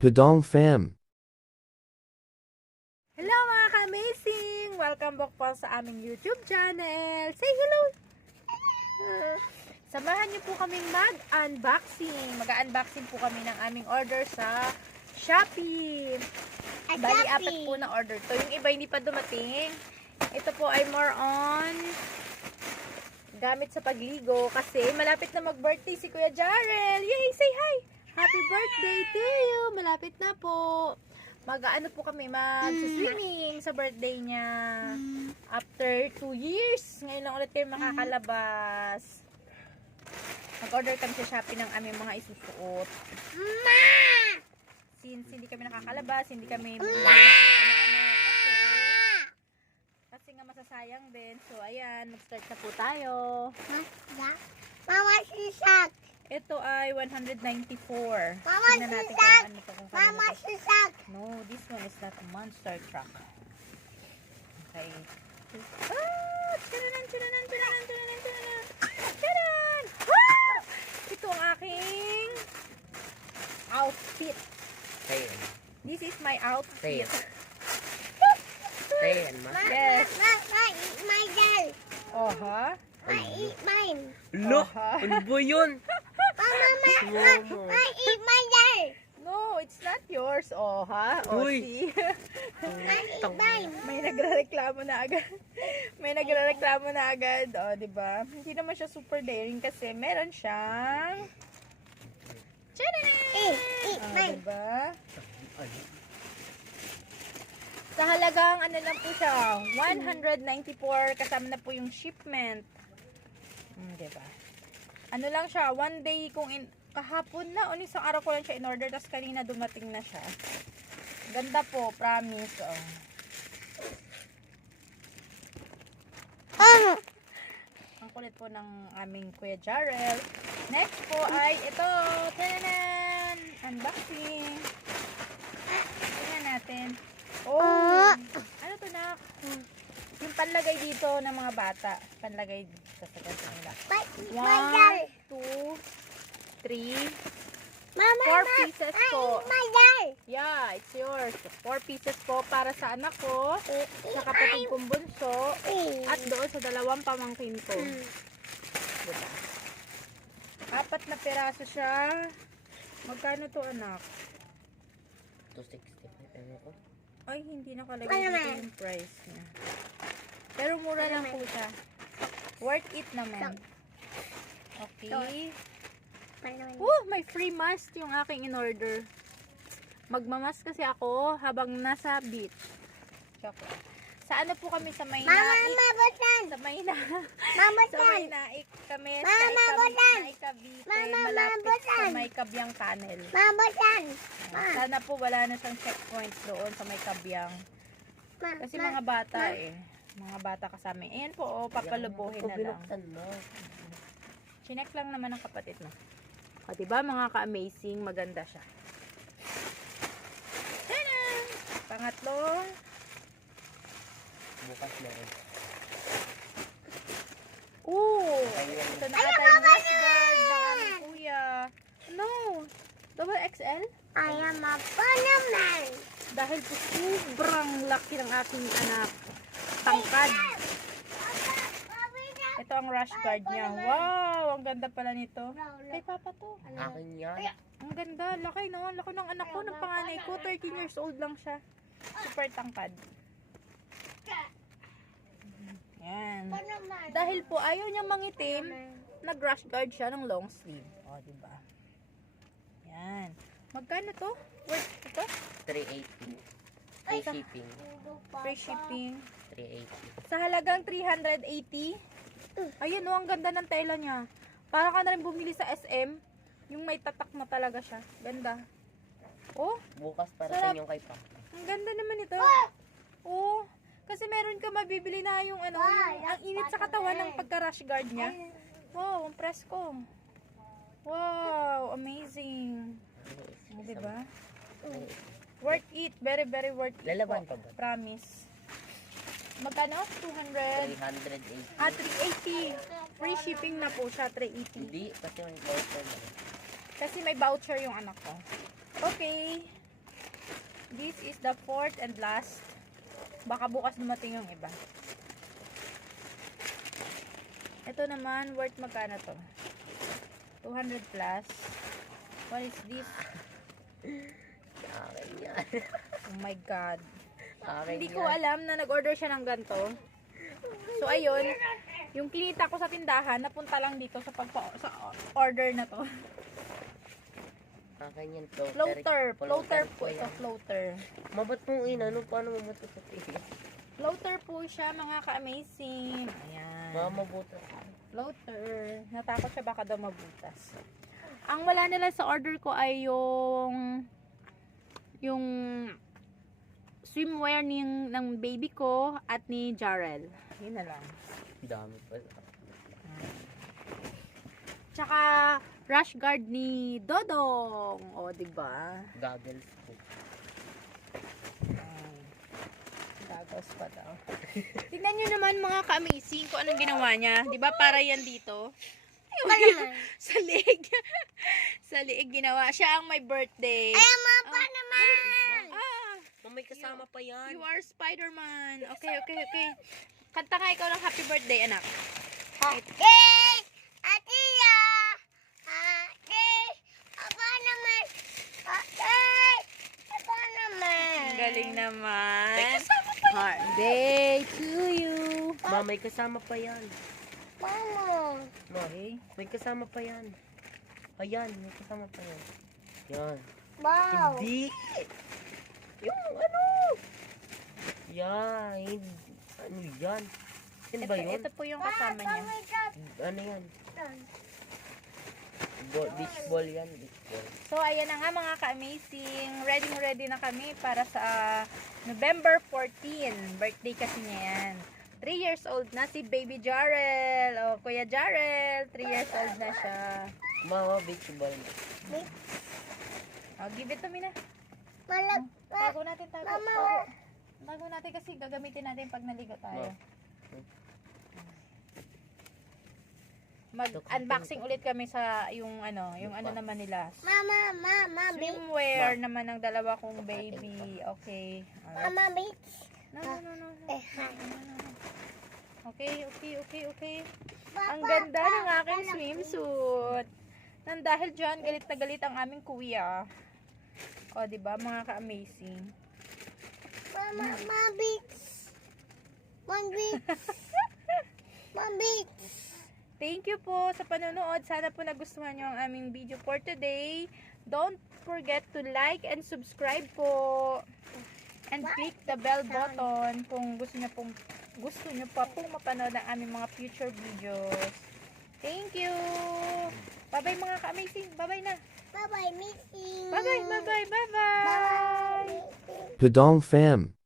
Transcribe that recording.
Padong fam. Hello mga ka-amazing! Welcome back po sa aming YouTube channel. Say hello! Samahan niyo po kaming mag-unboxing. Mag-unboxing po kami ng aming order sa Shopee. Bali, apat po na order to. Yung iba hindi pa dumating. Ito po ay more on gamit sa pagligo kasi malapit na mag-birthday si Kuya Jharel. Yay! Say hi! Happy birthday to you! Malapit na po. Mag-ano po kami, mag-swimming sa birthday niya. After 2 years, ngayon lang ulit kayo makakalabas. Mag-order kami sa Shopee ng aming mga isusuot. Since hindi kami nakakalabas, hindi kami kasi nga masasayang din. So, ayan, mag-start na po tayo. Mama, sisak. Ito ay 194. Mama, Tingnan natin sisak. kung ano to, kung Mama, kanino to. sisak. No, this one is not a monster truck. Okay. Ah! Tinanan, tinanan, tinanan, tinanan, tinanan. Tinanan! Ah! Ito ang aking outfit. Ayan. This is my outfit. Ayan, ma. Yes. Ma, eat my doll. Oh, ha? Ma, eat mine. Lo! Aha. Ano ba yun? Ma, eat my doll. No, it's not yours. Oh, ha? Oh, Uy. see? Ma, eat mine. May nagrereklamo na agad. May nagrereklamo na agad. Oh, 'di ba? Hindi naman siya super daring kasi meron siyang Eat oh, mine. 'di ba? Sa halagang ano lang po siya, 194 kasama na po yung shipment. 'Di ba? Ano lang siya, one day kung kahapon na o isang araw ko lang siya in order tapos kanina dumating na siya. Ganda po, promise. Oh. Ang kulit po ng aming Kuya Jharel. Next po ay ito. Tananan! Unboxing. Tingnan natin. Oh! Ano to na? Yung panlagay dito ng mga bata. Panlagay sa sagat nila. Ma, eat my doll. 1, 2, 3, Mama, 4 pieces ma, po. eat my doll. Yeah, it's yours. 4 pieces po para sa anak ko, sa kapatid kong bunso, at doon sa dalawang pamangkin ko. Diba? 4 na piraso siya. Magkano to, anak? 260. Ano ko? Ay, hindi nakalagay dito yung price niya. Pero mura lang po siya. Worth it naman. Okay. May free mask yung aking in-order. Magmamask kasi ako habang nasa beach. Chocolate. Sa ano po kami sa Mama, Maynaik? mabutan. Sa Maynaik. Sa Mabutan. Maynaik kami. Mama, butan. Sa Cavite. Mama, Malapit butan. sa may Kabyang Tunnel. Mabutan. Sana po wala na siyang checkpoint doon sa may Kabyang. Kasi mga bata Mga bata kasama. Ayan po, papalubuhin na lang. Binuksan mo. Chinek lang naman ng kapatid mo. O, diba mga ka-amazing, maganda siya. Tanan! Pangatlo. Bukas na rin. Ito na ata yung wash guard na aming kuya. No! Double XL? I am a Panaman. Dahil po sobrang laki ng aking anak. Tangkad. Ito ang rush guard niya. Wow! Ang ganda pala nito. Kay Papa to. Akin yan. Ang ganda. Laki no? Laki ng anak ko. Ng panganay ko. 13 years old lang siya. Super tangkad. Yan. Dahil po ayaw niyang mangitim, nag-rush guard siya ng long sleeve. O, diba? Yan. Magkano to? Worth ito? 380. Free shipping. Free shipping. 380. Sa halagang 380. Ayun o, ang ganda ng tela niya. Para ka na rin bumili sa SM. Yung may tatak na talaga siya. Ganda. Oh, Bukas para Sarap. sa yung kay Papa. ang ganda naman ito. Oh, kasi meron ka mabibili na yung ano, yung, ang init sa katawan ng pagka-rush guard niya. Wow, ang presko. Wow, amazing. Oh, diba? Worth it. Very, very worth it Lalaban po. pa ba? Promise. Magkano? 200? 380. 380. Free shipping na po siya, 380. Hindi, kasi may voucher na. Kasi may voucher yung anak ko. Okay. is the fourth and last. Baka bukas dumating yung iba. Ito naman, worth magkano to? 200 plus. What is this? Akin yan. Oh my God. Akin Hindi ko yan. alam na nag-order siya ng ganito. So, ayun. Yung kinita ko sa tindahan, napunta lang dito sa order na to. Akin yan. Floater po ito, floater. Mabat mo inano, paano mo matututin? Floater po siya, mga ka-amazing. Ayan. Mamabutas. Floater. Natakot siya baka daw mabutas. Ang wala nila sa order ko ay yung swimwear ng baby ko at ni Jharel. Yun na lang. Dami pala. Tsaka rash guard ni Dodong. O, diba? Goggles po. Gagos pa daw. Tingnan nyo naman mga ka-amazing kung anong ginawa niya. Diba para yan dito? naman. Sa leeg. Sa leeg ginawa. Siya ang may birthday. Ay, mapa naman. Ah, May kasama pa yan. you are Spider-Man. Okay. Kanta nga ikaw ng happy birthday, anak. Ate! Atiya! Ate! Apa naman? Ate! Apa naman? Ang galing naman. May kasama pa yan. Birthday to you. May kasama pa yan. Mama. Okay. May kasama pa yan. Ayan, may kasama pa yan. Yan. Wow. Hindi. Yung ano. Yan. Ano yan? Yan ba yun? Ito po yung kasama niya. Ano yan? Beach ball yan. Beach ball. So, ayan na nga mga ka-amazing. Ready na kami para sa November 14. Birthday kasi niya yan. 3 years old na si Baby Jharel. O, Kuya Jharel. 3 years old na siya. Beach ball. O, give it to me na. Malap. Tago natin, tago. Mama. Tago natin kasi gagamitin natin pag naligo tayo. Mag-unboxing ulit kami sa yung ano naman nila. Mama, Swimwear naman ng dalawa kong baby. Okay. Alright. Mama, beach. No. Eh, Okay. Ang ganda ng aking swimsuit. Nang dahil dyan, galit na galit ang aming kuya. O, diba, mga ka-amazing. Mama, beach. Mama, beach. Thank you po sa panonood. Sana po nagustuhan nyo ang aming video for today. Don't forget to like and subscribe po. And click the bell button kung gusto nyo pa pong mapanood ang aming mga future videos. Thank you! Bye-bye mga ka-amazing. Bye-bye na. Bye-bye, missing. Bye-bye. Bye. Padong fam.